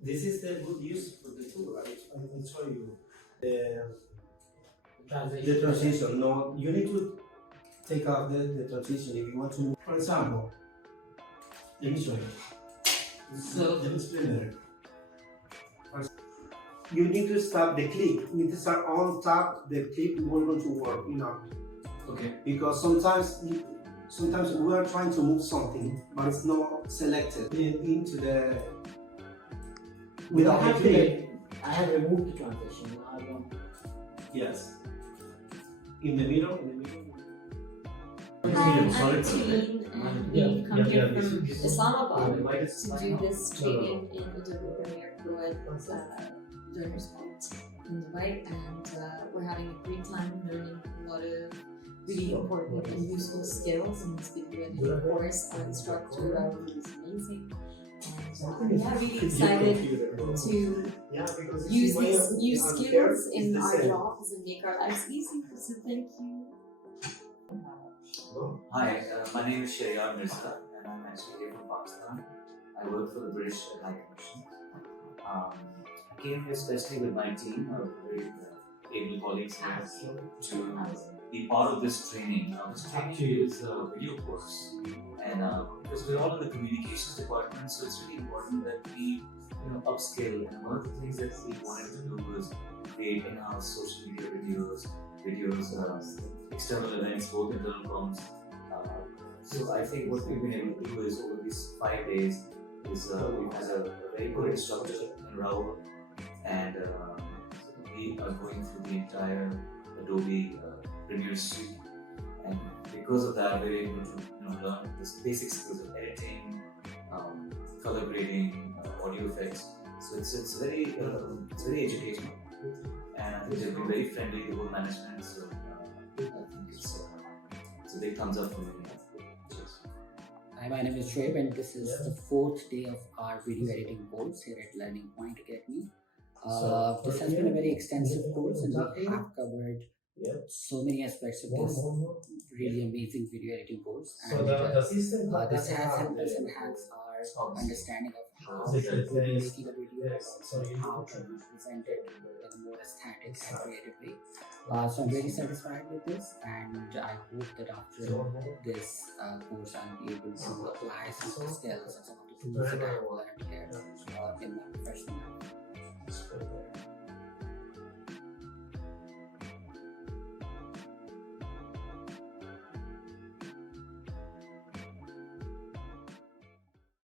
This is the good use for the tool. I will show you the transition. No, you need to take out the transition if you want to. For example, let me show you. So let me explain better. You need to stop the clip. You need to start on top the clip in order to work. Okay. Because sometimes we are trying to move something, but it's not selected into the without the clip. I have removed the transition. Now I want. Yes. In the middle. Hi, I'm Teen, and we've come here from Islamabad to do this training in Adobe Premiere Pro at Learner's Point in Dubai, and we're having a great time learning a lot of really important and useful skills in this video editing course. Our instructor Raul is amazing, and yeah, really excited to use these new skills in our jobs and make our lives easy. So thank you. Hi, my name is Shayar Mirza, and I'm actually here from Pakistan. I work for the British High Commission. I came here especially with my team of very able colleagues here to be part of this training. This training is a video course, and because we're all in the communications department, so it's really important that we upskill. And one of the things that we wanted to do was create in-house social media videos, external events, both internal comms. So I think what we've been able to do is over these 5 days is we've had a very good instructor in Raul, and we are going through the entire Adobe Premiere suite, and because of that we're able to learn the basic skills of editing, color grading, audio effects. So it's very educational, and I think they've been very friendly, the whole management. So I think it's a big thumbs up for me. Cheers. Hi, my name is Shoaib, and this is the 4th day of our video editing course here at Learning Point Academy. This has been a very extensive course, and we have covered so many aspects of this really amazing video editing course. And this has helped us enhance our understanding of how to make the videos, how to present it in a more aesthetic and creative way. So I'm very satisfied with this, and I hope that after this course I'll be able to apply some of the skills and some of the tools that I have learned here in my professional life.